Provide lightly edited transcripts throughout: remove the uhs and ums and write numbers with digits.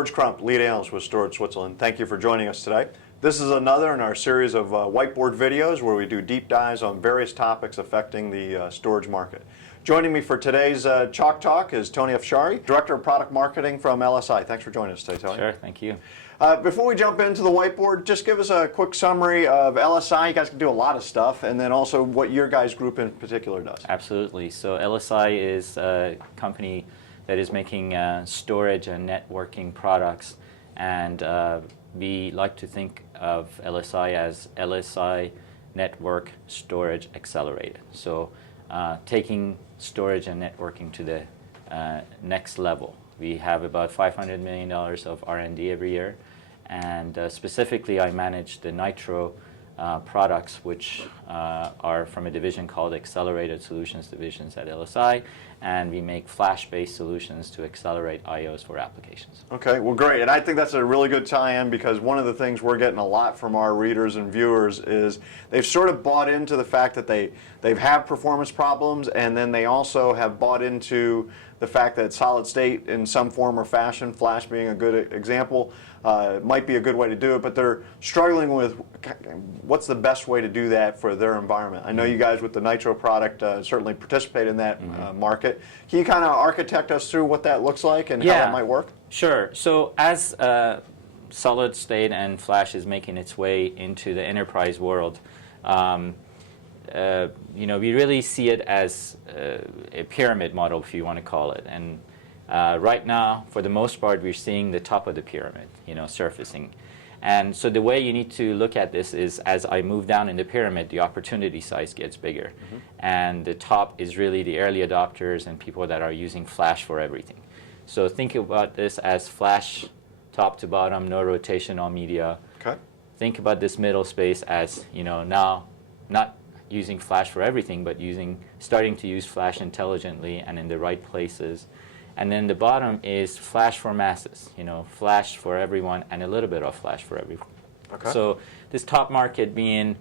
George Crump, lead analyst with Storage Switzerland. Thank you for joining us today. This is another in our series of whiteboard videos where we do deep dives on various topics affecting the storage market. Joining me for today's Chalk Talk is Tony Afshari, Director of Product Marketing from LSI. Thanks for joining us today, Tony. Sure, thank you. Before we jump into the whiteboard, just give us a quick summary of LSI. You guys can do a lot of stuff, and then also what your guys' group in particular does. Absolutely. So LSI is a company that is making storage and networking products, and we like to think of LSI as LSI Network Storage Accelerated. So taking storage and networking to the next level. We have about $500 million of R&D every year, and specifically I manage the Nytro products, which are from a division called Accelerated Solutions Divisions at LSI, and we make flash-based solutions to accelerate IOs for applications. Okay, well great, and I think that's a really good tie-in because one of the things we're getting a lot from our readers and viewers is they've sort of bought into the fact that they've had performance problems, and then they also have bought into the fact that solid state in some form or fashion, flash being a good example, might be a good way to do it, but they're struggling with what's the best way to do that for their environment. I know you guys with the Nytro product certainly participate in that market. Can you kind of architect us through what that looks like and how that might work? Sure. So as solid state and flash is making its way into the enterprise world, we really see it as a pyramid model, if you want to call it. And right now, for the most part, we're seeing the top of the pyramid, surfacing. And so the way you need to look at this is, as I move down in the pyramid, the opportunity size gets bigger. And the top is really the early adopters and people that are using flash for everything. So think about this as flash top to bottom, no rotation, all media. Okay. Think about this middle space as, now not using flash for everything, but starting to use flash intelligently and in the right places. And then the bottom is flash for masses, flash for everyone and a little bit of flash for everyone. Okay. So this top market being,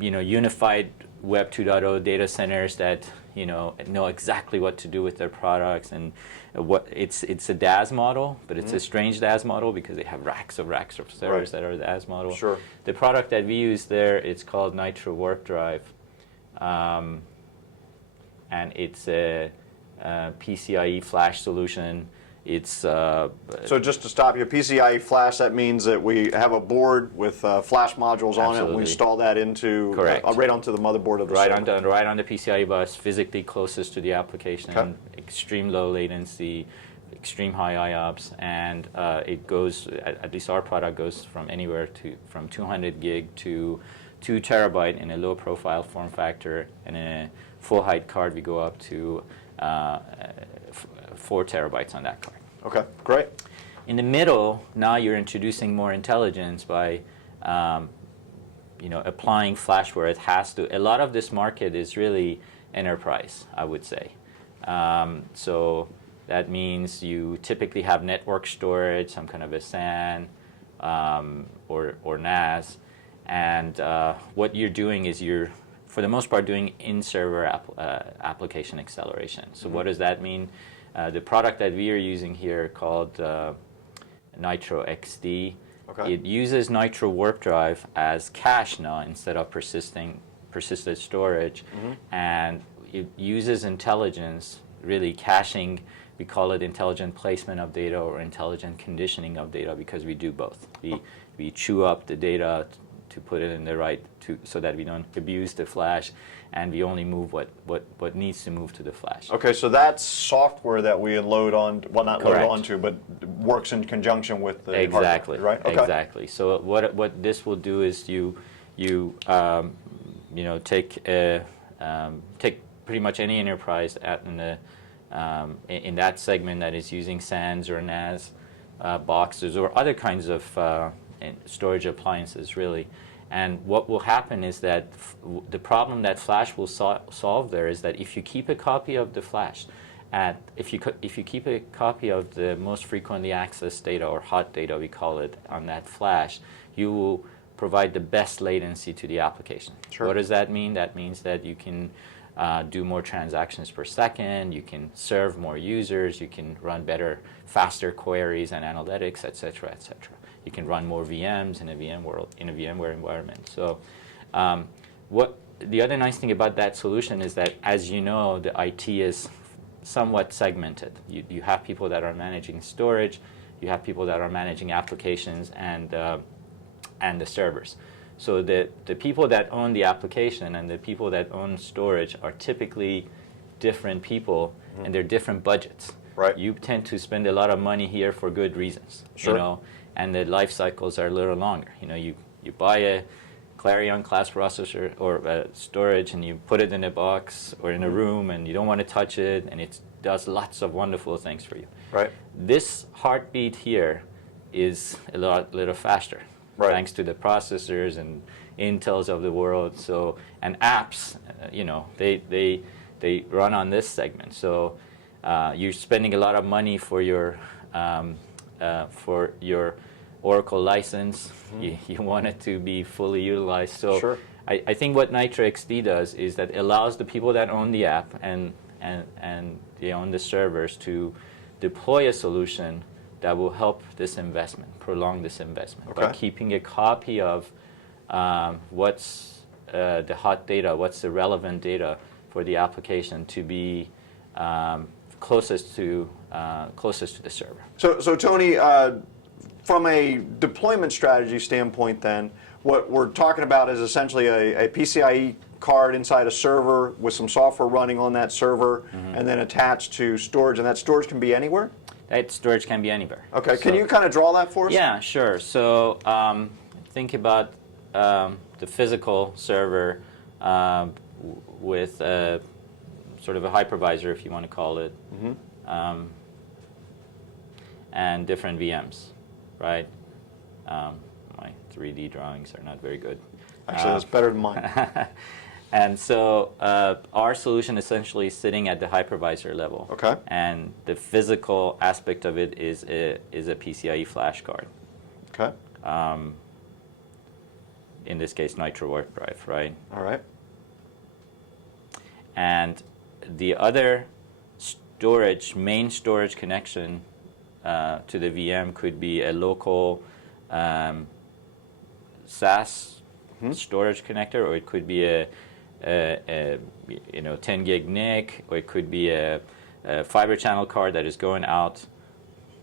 unified Web 2.0 data centers that, know exactly what to do with their products, and it's a DAS model, but it's a strange DAS model because they have racks of servers that are the DAS model. Sure. The product that we use there, it's called Nytro WarpDrive, and it's a PCIe flash solution. It's so just to stop you, PCIe flash, that means that we have a board with flash modules on it, and we install that into right onto the motherboard of the server. Right on the PCIe bus, physically closest to the application. Okay. Extreme low latency, extreme high IOPS, and it goes, at least our product goes from anywhere from 200 gig to 2 terabyte in a low profile form factor, and in a full height card we go up to 4 terabytes on that card. Okay, great. In the middle, now you're introducing more intelligence by applying flash where it has to. A lot of this market is really enterprise, I would say. So that means you typically have network storage, some kind of a SAN or NAS, and what you're doing is you're, for the most part, doing in-server application acceleration. So what does that mean? The product that we are using here called Nytro XD, it uses Nytro WarpDrive as cache now instead of persistent storage, and it uses intelligence, really caching. We call it intelligent placement of data or intelligent conditioning of data because we do both. We chew up the data to put it in the right, so that we don't abuse the flash, and we only move what needs to move to the flash. Okay, so that's software that we load on, well, not Correct. load onto, but works in conjunction with the exactly hardware, right? Okay. Exactly. So what this will do is you take pretty much any enterprise in that segment that is using SANs or NAS boxes or other kinds of storage appliances, really. And what will happen is that the problem that flash will solve there is that if you keep a copy of the flash, if you keep a copy of the most frequently accessed data, or hot data we call it, on that flash, you will provide the best latency to the application. Sure. What does that mean? That means that you can do more transactions per second, you can serve more users, you can run better, faster queries and analytics, etc., etc. You can run more VMs in a VMware environment. So, what the other nice thing about that solution is that, as you know, the IT is somewhat segmented. You have people that are managing storage, you have people that are managing applications and the servers. So the people that own the application and the people that own storage are typically different people, and they're different budgets. Right. You tend to spend a lot of money here for good reasons. Sure. You know, and the life cycles are a little longer. You know, you buy a Clarion class processor or storage, and you put it in a box or in a room, and you don't want to touch it, and it does lots of wonderful things for you. Right. This heartbeat here is a little faster, right, thanks to the processors and Intels of the world. So, and apps, you know, they run on this segment. So you're spending a lot of money for your Oracle license. You want it to be fully utilized. So sure. I think what Nytro XD does is that it allows the people that own the app and they own the servers to deploy a solution that will help this investment, prolong this investment, by keeping a copy of what's the hot data, what's the relevant data for the application to be closest to the server. So Tony, from a deployment strategy standpoint, then, what we're talking about is essentially a PCIe card inside a server with some software running on that server, and then attached to storage, and that storage can be anywhere? That storage can be anywhere. Okay, can you kind of draw that for us? Yeah, sure. So think about the physical server with sort of a hypervisor, if you want to call it, and different VMs, right? My 3D drawings are not very good. Actually, that's better than mine. And so our solution essentially is sitting at the hypervisor level. Okay. And the physical aspect of it is a PCIe flash card. Okay. In this case, Nytro WarpDrive, right? All right. And the other main storage connection to the VM could be a local SAS storage connector, or it could be a 10 gig NIC, or it could be a fiber channel card that is going out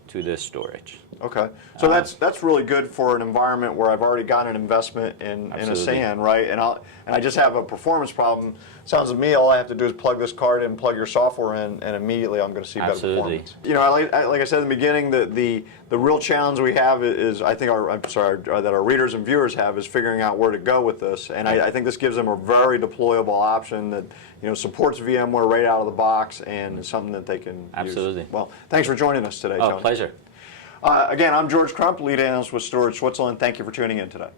to the storage. Okay, so that's really good for an environment where I've already got an investment in a SAN, right? And I just have a performance problem. Sounds to me all I have to do is plug this card in, plug your software in, and immediately I'm going to see better performance. You know, like I said in the beginning, the real challenge we have is, I think that our readers and viewers have, is figuring out where to go with this. And I think this gives them a very deployable option that, you know, supports VMware right out of the box and is something that they can use. Well, thanks for joining us today, Tony. Pleasure. Again, I'm George Crump, lead analyst with Storage Switzerland. Thank you for tuning in today.